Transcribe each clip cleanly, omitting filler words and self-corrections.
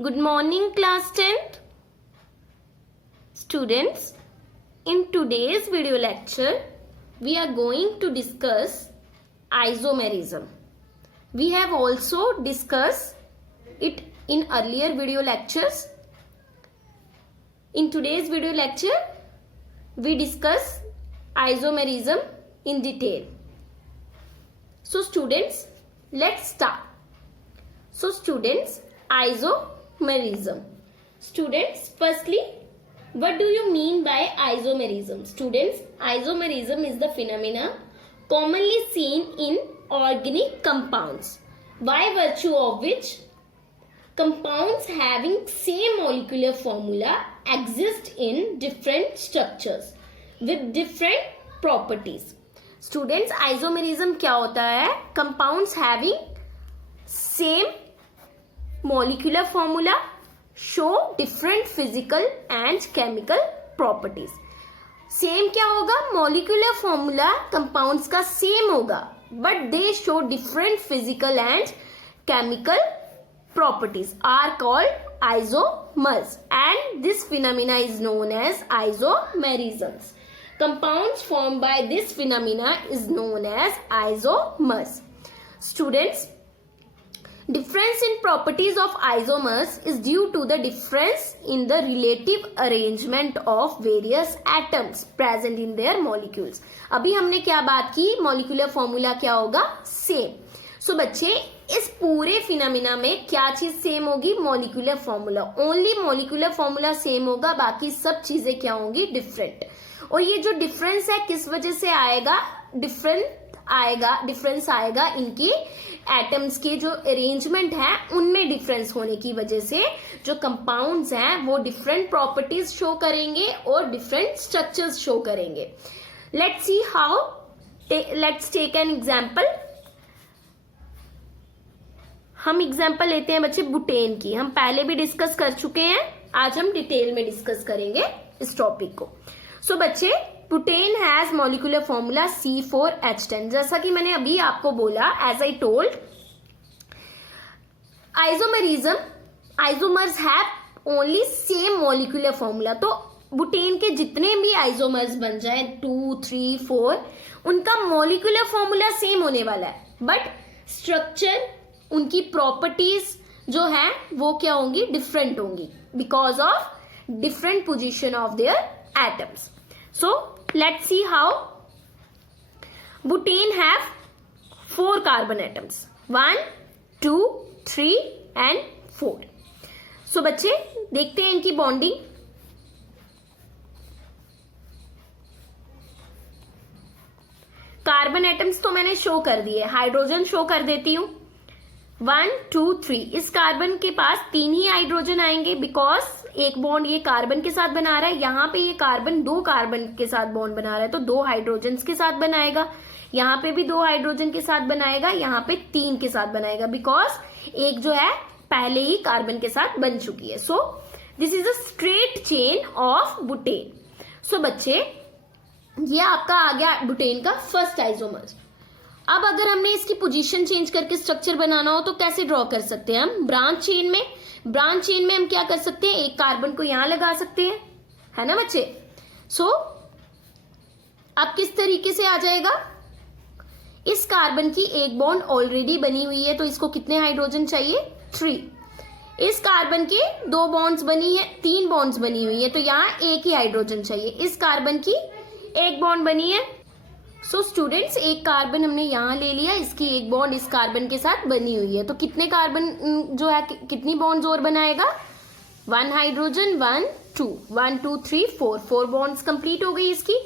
Good morning, class 10th. Students, in today's video lecture, we are going to discuss isomerism. We have also discussed it in earlier video lectures. In today's video lecture, we discuss isomerism in detail. So students, let's start. So students, isomerism. Students, firstly, what do you mean by isomerism? Students, isomerism is the phenomena commonly seen in organic compounds, by virtue of which compounds having same molecular formula exist in different structures with different properties. Students, isomerism क्या होता है? Compounds having same molecular formula show different physical and chemical properties. Same क्या होगा? Molecular formula compounds का same होगा, but they show different physical and chemical properties are called isomers, and this phenomena is known as isomerisms. Compounds formed by this phenomena is known as isomers. Students, difference in properties of isomers is due to the difference in the relative arrangement of various atoms present in their molecules. अभी हमने क्या बात की? Molecular formula क्या होगा? Same. सो बच्चे, इस पूरे फिनोमिना में क्या चीज सेम होगी? Molecular formula. Only molecular formula same होगा, बाकी सब चीजें क्या होंगी? डिफरेंट. और ये जो डिफरेंस है किस वजह से आएगा? डिफरेंस आएगा इनकी एटम्स के जो अरेंजमेंट है उनमें डिफरेंस होने की वजह से जो कंपाउंड्स हैं वो डिफरेंट प्रॉपर्टीज शो करेंगे और डिफरेंट स्ट्रक्चर्स शो करेंगे. Let's see how. Let's take an example. हम एग्जांपल लेते हैं बच्चे बुटेन की. हम पहले भी डिस्कस कर चुके हैं, आज हम डिटेल में डिस्कस करेंगे इस टॉपिक को. सो बच्चे, butane has molecular formula C4H10. जैसा कि मैंने अभी आपको बोला, as I told, isomers have only same molecular formula. तो बुटेन के जितने भी आइसोमर्स बन जाए 2, 3, 4, उनका मॉलिक्यूलर फॉर्मूला सेम होने वाला है, बट स्ट्रक्चर, उनकी प्रॉपर्टीज जो है वो क्या होंगी? डिफरेंट होंगी, because of different position of their atoms. So let's see how. Butane have 4 carbon atoms. 1, 2, 3 and 4. So बच्चे देखते हैं इनकी बॉन्डिंग. कार्बन एटम्स तो मैंने शो कर दिए, हाइड्रोजन शो कर देती हूं. 1, 2, 3. इस कार्बन के पास 3 ही हाइड्रोजन आएंगे, बिकॉज एक बॉन्ड ये कार्बन के साथ बना रहा है. यहाँ पे ये कार्बन 2 कार्बन के साथ बॉन्ड बना रहा है, तो 2 हाइड्रोजन के साथ बनाएगा. यहाँ पे भी 2 हाइड्रोजन के साथ बनाएगा, यहाँ पे 3 के साथ बनाएगा, बिकॉज एक जो है पहले ही कार्बन के साथ बन चुकी है. So this is a straight chain of butane. So बच्चे, ये आपका आ गया बुटेन का फर्स्ट आइसोमर. अब अगर हमने इसकी पोजीशन चेंज करके स्ट्रक्चर बनाना हो तो कैसे ड्रॉ कर सकते हैं हम? ब्रांच चेन में हम क्या कर सकते हैं? एक कार्बन को यहां लगा सकते हैं, है ना बच्चे? सो अब किस तरीके से आ जाएगा? इस कार्बन की एक बॉन्ड ऑलरेडी बनी हुई है, तो इसको कितने हाइड्रोजन चाहिए? 3. इस कार्बन की 2 बॉन्ड्स बनी है, 3 बॉन्ड्स बनी हुई है, तो यहाँ एक ही हाइड्रोजन चाहिए. इस कार्बन की एक बॉन्ड बनी है. सो स्टूडेंट्स, एक कार्बन हमने यहाँ ले लिया, इसकी एक बॉन्ड इस कार्बन के साथ बनी हुई है, तो कितने कार्बन जो है कितनी बॉन्ड्स और बनाएगा? 1 हाइड्रोजन, 1, 2, 1, 2, 3, 4 बॉन्ड्स कंप्लीट हो गई इसकी.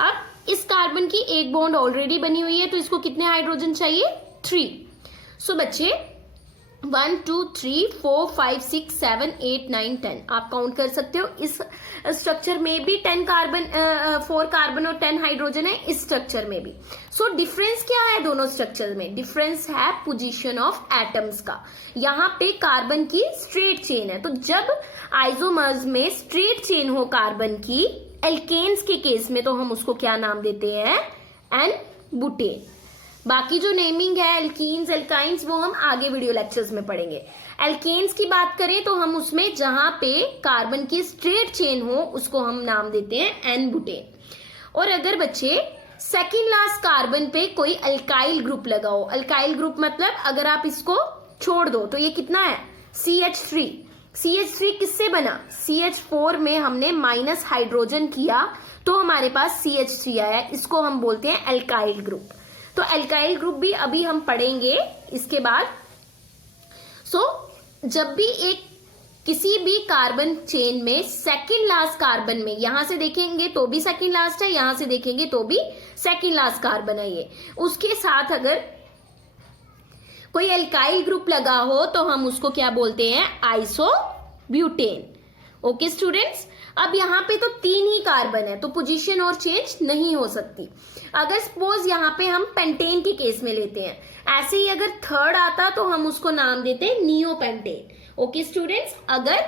अब इस कार्बन की एक बॉन्ड ऑलरेडी बनी हुई है, तो इसको कितने हाइड्रोजन चाहिए? 3. सो बच्चे, 1, 2, 3, 4, 5, 6, 7, 8, 9, 10 आप काउंट कर सकते हो. इस स्ट्रक्चर में भी 4 कार्बन और 10 हाइड्रोजन है, इस स्ट्रक्चर में भी. सो डिफरेंस क्या है दोनों स्ट्रक्चर में? डिफरेंस है पोजीशन ऑफ एटम्स का. यहाँ पे कार्बन की स्ट्रेट चेन है, तो जब आइसोमर्स में स्ट्रेट चेन हो कार्बन की, एल्केन्स के केस में, तो हम उसको क्या नाम देते हैं? N butane. बाकी जो नेमिंग है एल्कीन्स एल्काइंस वो हम आगे वीडियो लेक्चर्स में पढ़ेंगे। एल्केन्स की बात करें तो हम उसमें जहां पे कार्बन की स्ट्रेट चेन हो उसको हम नाम देते हैं एन बुटेन। और अगर बच्चे सेकेंड लास्ट कार्बन पे कोई अल्काइल ग्रुप लगाओ, अल्काइल ग्रुप मतलब अगर आप इसको छोड़ दो तो ये कितना है CH3। CH3 किससे बना, CH4 में हमने माइनस हाइड्रोजन किया तो हमारे पास CH3 आया, इसको हम बोलते हैं अल्काइल ग्रुप। तो अल्काइल ग्रुप भी अभी हम पढ़ेंगे इसके बाद। जब भी एक किसी भी कार्बन चेन में सेकेंड लास्ट कार्बन में, यहां से देखेंगे तो भी सेकेंड लास्ट है, यहां से देखेंगे तो भी सेकेंड लास्ट कार्बन है ये, उसके साथ अगर कोई अल्काइल ग्रुप लगा हो तो हम उसको क्या बोलते हैं आइसोब्यूटेन। ओके स्टूडेंट्स, अब यहाँ पे तो 3 ही कार्बन है तो पोजीशन और चेंज नहीं हो सकती। अगर सपोज यहाँ पे हम पेंटेन के केस में लेते हैं, ऐसे ही अगर थर्ड आता तो हम उसको नाम देते हैं नियोपेंटेन। ओके स्टूडेंट्स, अगर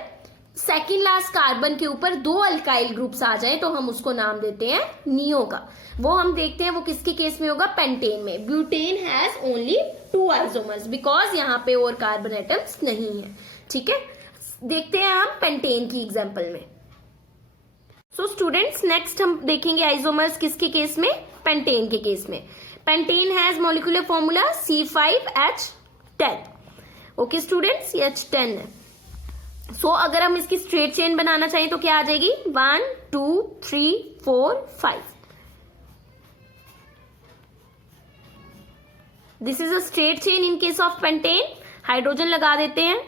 सेकेंड लास्ट कार्बन के ऊपर 2 अल्काइल ग्रुप्स आ जाए तो हम उसको नाम देते हैं नियो का। वो हम देखते हैं वो किसके केस में होगा, पेंटेन में। Butane has only 2 isomers because यहाँ पे और कार्बन एटम्स नहीं है। ठीक है, देखते हैं हम पेंटेन की एग्जाम्पल में। सो स्टूडेंट्स, नेक्स्ट हम देखेंगे आइसोमर्स किसके केस में, पेंटेन के केस में। Pentane has molecular formula C5H10। Okay students, ये H10 है। सो अगर हम इसकी स्ट्रेट चेन बनाना चाहें तो क्या आ जाएगी 1 2 3 4 5। This is a straight chain in case of pentane. Hydrogen लगा देते हैं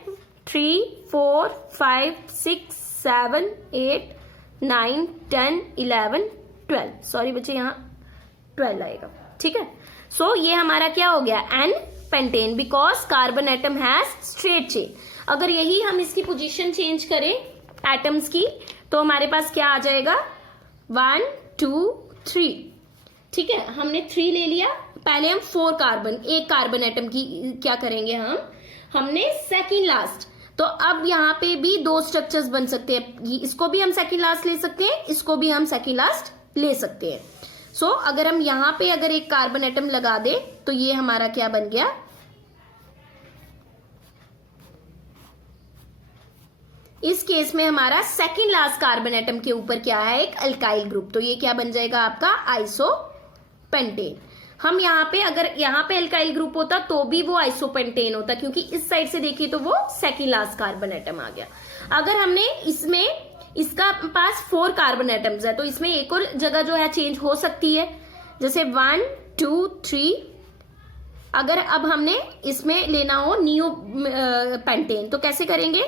3 4 5 6 7 8 9 10 11 12। सॉरी बच्चे, यहाँ 12 आएगा। ठीक है, सो ये हमारा क्या हो गया n pentane because carbon atom has straight chain. अगर यही हम इसकी पोजीशन चेंज करें एटम्स की तो हमारे पास क्या आ जाएगा 1 2 3। ठीक है, हमने 3 ले लिया। पहले हम 4 कार्बन, एक कार्बन एटम की क्या करेंगे हमने सेकेंड लास्ट। तो अब यहाँ पे भी 2 स्ट्रक्चर्स बन सकते हैं, इसको भी हम सेकेंड लास्ट ले सकते हैं, इसको भी हम सेकेंड लास्ट ले सकते हैं। सो अगर हम यहाँ पे अगर एक कार्बन एटम लगा दे तो ये हमारा क्या बन गया, इस केस में हमारा सेकेंड लास्ट कार्बन एटम के ऊपर क्या है एक अल्काइल ग्रुप, तो ये क्या बन जाएगा आपका आइसोपेंटेन। हम यहाँ पे अगर यहाँ पे अल्काइल ग्रुप होता तो भी वो आइसोपेंटेन होता क्योंकि इस साइड से देखिए तो वो सेकेंड लास्ट कार्बन एटम आ गया। अगर हमने इसमें इसका पास 4 कार्बन एटम्स है तो इसमें एक और जगह जो है चेंज हो सकती है, जैसे 1 2 3। अगर अब हमने इसमें लेना हो नियो पेंटेन तो कैसे करेंगे,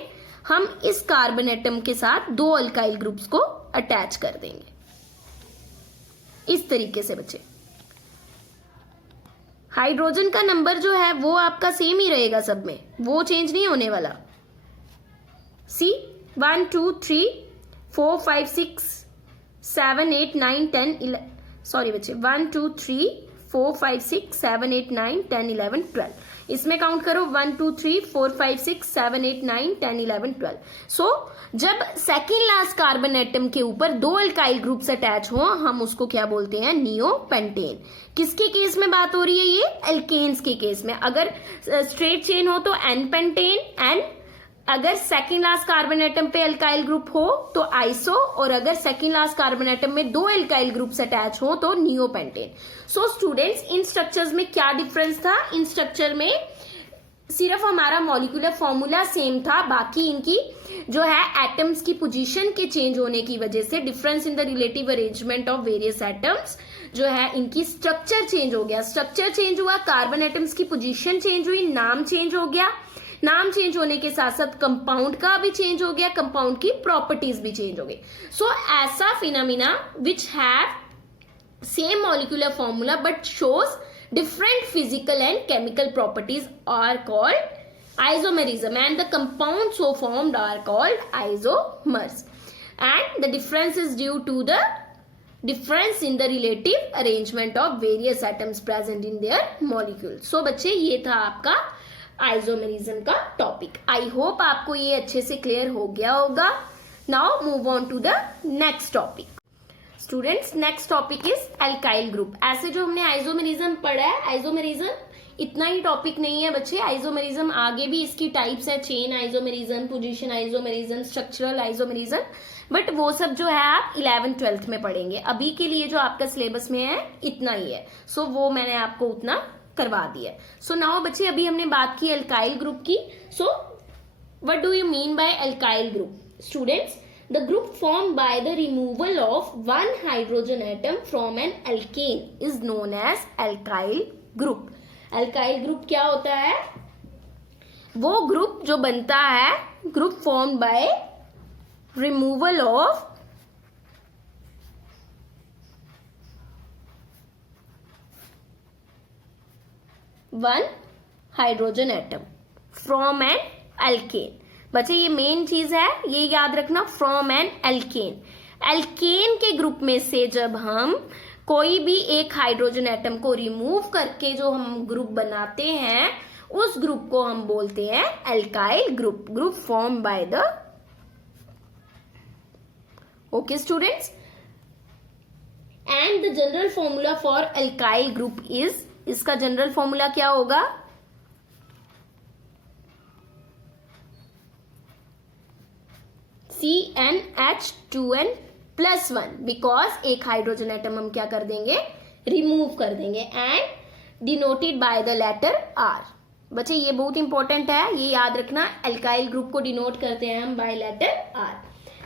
हम इस कार्बन एटम के साथ 2 अल्काइल ग्रुप्स को अटैच कर देंगे इस तरीके से। बच्चे, हाइड्रोजन का नंबर जो है वो आपका सेम ही रहेगा सब में, वो चेंज नहीं होने वाला। सी 1 2 3 4 5 6 7 8 9 10 11। सॉरी बच्चे, 1 2 3 4 5 6 7 8 9 10 11 12। इसमें काउंट करो 1 2 3 4 5 6 7 8 9 10 11 12। सो जब सेकेंड लास्ट कार्बन एटम के ऊपर 2 अल्काइल ग्रुप्स अटैच हो हम उसको क्या बोलते हैं नियोपेंटेन। किसके केस में बात हो रही है, ये एल्केन्स के केस में। अगर स्ट्रेट चेन हो तो एन पेंटेन, एन अगर सेकेंड लास्ट कार्बन एटम पे अल्काइल ग्रुप हो तो आइसो, और अगर सेकेंड लास्ट कार्बन एटम में 2 अल्काइल ग्रुप्स अटैच हो तो नियोपेंटेन। सो स्टूडेंट्स, इन स्ट्रक्चर्स में क्या डिफरेंस था, इन स्ट्रक्चर में सिर्फ हमारा मॉलिक्यूलर फॉर्मूला सेम था, बाकी इनकी जो है एटम्स की पोजीशन के चेंज होने की वजह से difference in the relative arrangement of various atoms जो है इनकी स्ट्रक्चर चेंज हो गया। स्ट्रक्चर चेंज हुआ, कार्बन एटम्स की पोजीशन चेंज हुई, नाम चेंज हो गया। नाम चेंज होने के साथ साथ कंपाउंड का भी चेंज हो गया, कंपाउंड की प्रॉपर्टीज भी चेंज हो गई। सो ऐसा phenomena which have same molecular formula but shows different physical and chemical properties are called isomerism and the compounds so formed are called isomers, and the difference is due to the difference in the relative arrangement of various atoms present in their molecule. So बच्चे, ये था आपका isomerism का topic. I hope आपको ये अच्छे से clear हो गया होगा। Now move on to the next topic. Students next topic is alkyl group. ऐसे जो हमने आइसोमेरिज्म पढ़ा है, आइसोमेरिज्म इतना ही टॉपिक नहीं है बच्चे, आइसोमेरिज्म आगे भी इसकी टाइप्स है, chain isomerism, position isomerism, structural isomerism, but वो सब जो है आप 11th-12th में पढ़ेंगे। अभी के लिए जो आपका सिलेबस में है इतना ही है, सो वो मैंने आपको उतना करवा दिया। सो नाउ बच्चे अभी हमने बात की एल्काइल ग्रुप की। So what do you mean by alkyl group? Students, the group formed by the removal of one hydrogen atom from an alkane is known as alkyl group. alkyl group क्या होता है? वो group जो बनता है, group formed by removal of one hydrogen atom from an alkane। बच्चे ये main चीज है, ये याद रखना, फ्रॉम एन एल्केन। एल्केन के ग्रुप में से जब हम कोई भी एक हाइड्रोजन एटम को रिमूव करके जो हम ग्रुप बनाते हैं, उस ग्रुप को हम बोलते हैं alkyl group. Group form by the, okay students, and the general formula for alkyl group is, इसका जनरल फॉर्मूला क्या होगा? CnH2n + 1, बिकॉज एक हाइड्रोजन एटम हम क्या कर देंगे? रिमूव कर देंगे, and denoted by the letter R। बच्चे ये बहुत इंपॉर्टेंट है, ये याद रखना, एल्काइल ग्रुप को डिनोट करते हैं हम बाय लेटर R।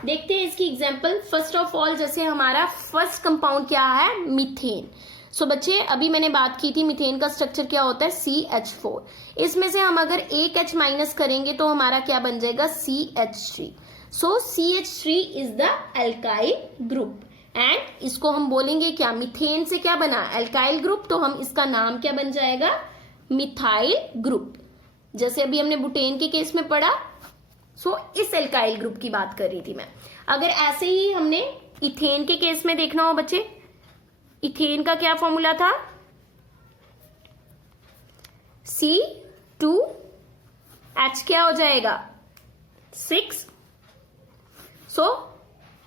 देखते हैं इसकी एग्जांपल। फर्स्ट ऑफ ऑल, जैसे हमारा फर्स्ट कंपाउंड क्या है? मीथेन। सो बच्चे अभी मैंने बात की थी मीथेन का स्ट्रक्चर क्या होता है? CH4। इसमें से हम अगर एक H माइनस करेंगे तो हमारा क्या बन जाएगा? CH3। So CH3 is the alkyl group, and इसको हम बोलेंगे क्या? मीथेन से क्या बना? एल्काइल ग्रुप, तो हम इसका नाम क्या बन जाएगा? Methyl group. जैसे अभी हमने बुटेन के केस में पढ़ा, सो इस एल्काइल ग्रुप की बात कर रही थी मैं। अगर ऐसे ही हमने इथेन के केस में देखना हो बच्चे, इथेन का क्या फॉर्मूला था? C2H क्या हो जाएगा? 6। सो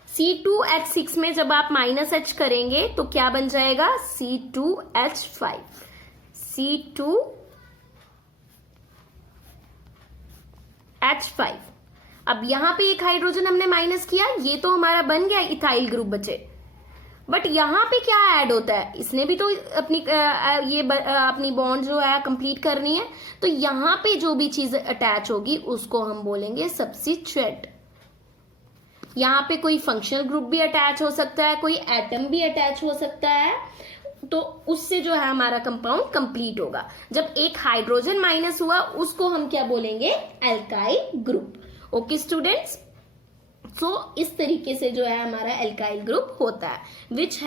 C2H6 में जब आप -H करेंगे तो क्या बन जाएगा? C2H5। C2H5। अब यहां पे एक हाइड्रोजन हमने माइनस किया, ये तो हमारा बन गया इथाइल ग्रुप बचे, बट यहां पे क्या ऐड होता है? इसने भी तो अपनी अपनी बॉन्ड जो है कंप्लीट करनी है, तो यहां पे जो भी चीज अटैच होगी उसको हम बोलेंगे सब्स्टिट्यूएंट। यहाँ पे कोई फंक्शनल ग्रुप भी अटैच हो सकता है, कोई एटम भी अटैच हो सकता है, तो उससे जो है हमारा कंपाउंड कंप्लीट होगा। जब एक हाइड्रोजन माइनस हुआ उसको हम क्या बोलेंगे? Alkyl group. ओके स्टूडेंट्स, सो इस तरीके से जो है हमारा एल्काइल ग्रुप होता है, which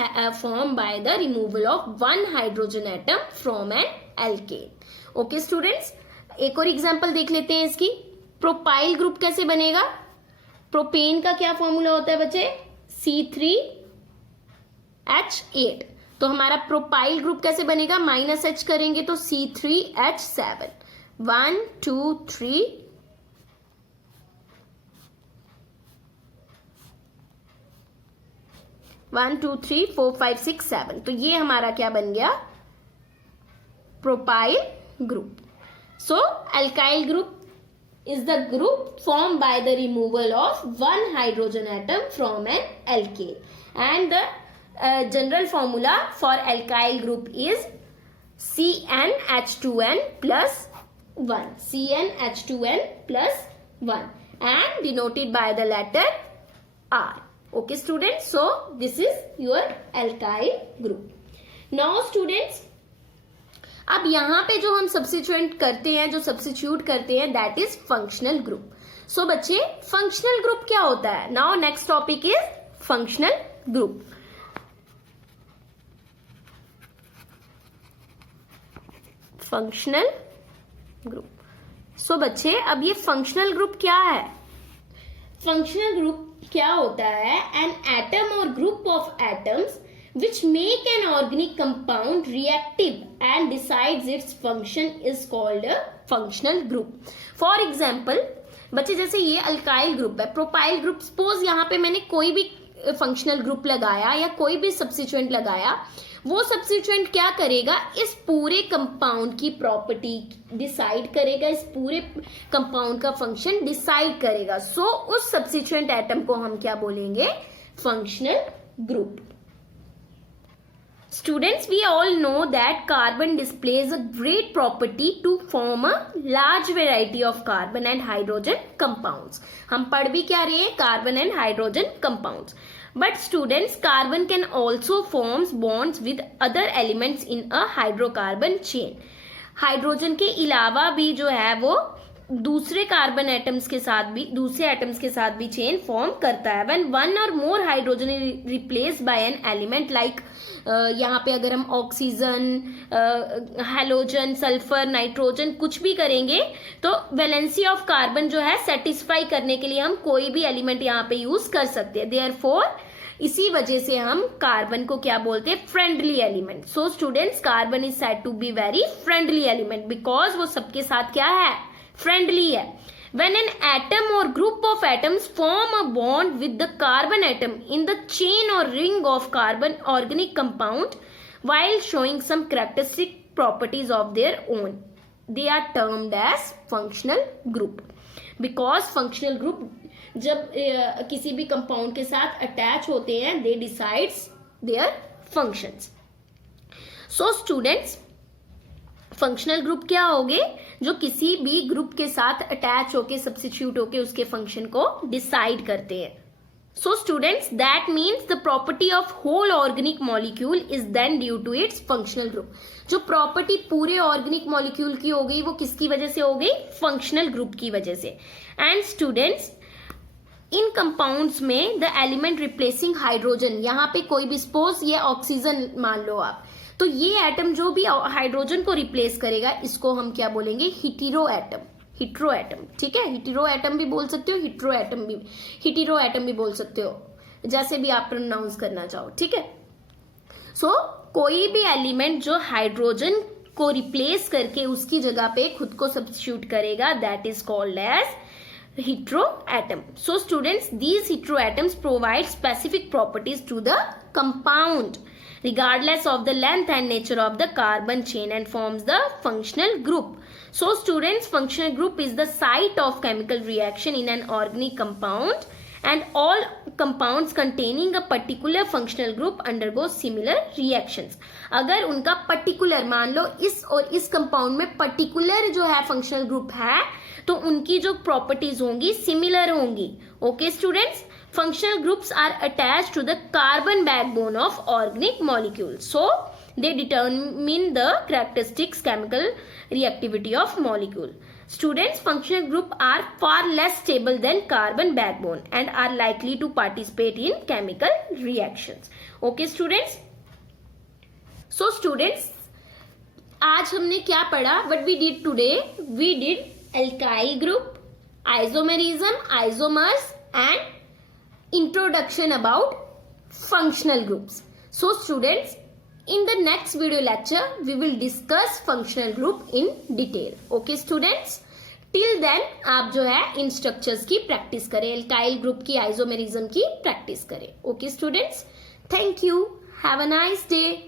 form by the removal of one hydrogen atom from an alkane. Okay students, एक और एग्जांपल देख लेते हैं इसकी। प्रोपाइल ग्रुप कैसे बनेगा? प्रोपेन का क्या फॉर्मूला होता है बच्चे? C3H8। तो हमारा प्रोपाइल ग्रुप कैसे बनेगा? -H करेंगे तो C3H7। 1 2 3 1 2 3 4 5 6 7। तो ये हमारा क्या बन गया? Propyl group. So alkyl group is the group formed by the removal of one hydrogen atom from an alkane, and the general formula for alkyl group is CnH2n plus 1, CnH2n plus 1, and denoted by the letter R. Okay students, so this is your alkyl group. Now students, अब यहां पे जो हम substituent करते हैं, जो substitute करते हैं, that is functional group. So बच्चे फंक्शनल ग्रुप क्या होता है? Now next topic is functional group. Functional group. So बच्चे अब ये फंक्शनल ग्रुप क्या है? फंक्शनल ग्रुप क्या होता है? एन एटम और group of atoms which make an organic compound reactive and decides its function is called a functional group. For example, बच्चे जैसे ये अल्काइल ग्रुप है, प्रोपाइल ग्रुप, सपोज यहाँ पे मैंने कोई भी फंक्शनल ग्रुप लगाया या कोई भी सब्स्टिट्यूएंट लगाया, वो सब्स्टिट्यूएंट क्या करेगा, इस पूरे कंपाउंड की प्रॉपर्टी डिसाइड करेगा, इस पूरे कंपाउंड का फंक्शन डिसाइड करेगा। सो उस सब्स्टिट्यूएंट एटम को हम क्या बोलेंगे, functional group. Students, we all know that carbon displays a great property to form a large variety of carbon and hydrogen compounds. हम पढ़ भी क्या रहे हैं, carbon and hydrogen compounds. But students, carbon can also form bonds with other elements in a hydrocarbon chain. Hydrogen के अलावा भी जो है वो दूसरे कार्बन एटम्स के साथ भी, दूसरे एटम्स के साथ भी चेन फॉर्म करता है। व्हेन वन और more hydrogen replace by an element like, यहाँ पे अगर हम ऑक्सीजन, हेलोजन, सल्फर, नाइट्रोजन कुछ भी करेंगे तो वैलेंसी ऑफ कार्बन जो है सेटिस्फाई करने के लिए हम कोई भी एलिमेंट यहाँ पे यूज कर सकते हैं। देयरफॉर इसी वजह से हम कार्बन को क्या बोलते हैं, friendly element. So students, carbon is said to be very friendly element because वो सबके साथ क्या है, फ्रेंडली है। When an atom or group of atoms form a bond with the carbon atom in the chain or ring of carbon organic compound while showing some characteristic properties of their own, they are termed as functional group. Because functional group जब किसी भी compound के साथ attach होते हैं, they decides their functions. So students, functional group क्या होगे, जो किसी भी ग्रुप के साथ अटैच होके सब्स्टिट्यूट होके उसके फंक्शन को डिसाइड करते हैं। So students, that means the property of whole organic molecule is then due to its functional group. जो प्रॉपर्टी पूरे ऑर्गेनिक मॉलिक्यूल की हो गई वो किसकी वजह से हो गई, फंक्शनल ग्रुप की वजह से। एंड स्टूडेंट्स, इन कंपाउंड्स में द एलिमेंट रिप्लेसिंग हाइड्रोजन, यहाँ पे कोई भी सपोज ये ऑक्सीजन मान लो आप, तो ये एटम जो भी हाइड्रोजन को रिप्लेस करेगा इसको हम क्या बोलेंगे, हिटेरो एटम। हिट्रो एटम, ठीक है, हिटेरो एटम भी बोल सकते हो, हिट्रो एटम भी बोल सकते हो, जैसे भी आप प्रोनाउंस करना चाहो, ठीक है। सो कोई भी एलिमेंट जो हाइड्रोजन को रिप्लेस करके उसकी जगह पे खुद को सब्स्टिट्यूट करेगा, that is called as heteroatom. So students, these heteroatoms provide specific properties to the compound regardless of the length and nature of the carbon chain and forms the functional group. So students, functional group is the site of chemical reaction in an organic compound and all compounds containing a particular functional group undergo similar reactions. अगर उनका particular, मान लो इस और इस compound में particular जो है functional group है, तो उनकी जो प्रॉपर्टीज होंगी सिमिलर होंगी। Okay students, functional groups are attached to the carbon backbone of organic molecules, so they determine the characteristics chemical reactivity of molecule. Students, functional group are far less stable than carbon backbone and are likely to participate in chemical reactions. Okay students, so students, आज हमने क्या पढ़ा, what we did today, we did alkyl group, isomerism, isomers and introduction about functional groups. So students, in the next video lecture we will discuss functional group in detail. Okay students, till then आप जो है इन structures की practice करें, alkyl group की, isomerism की practice करें. Okay students, thank you, have a nice day.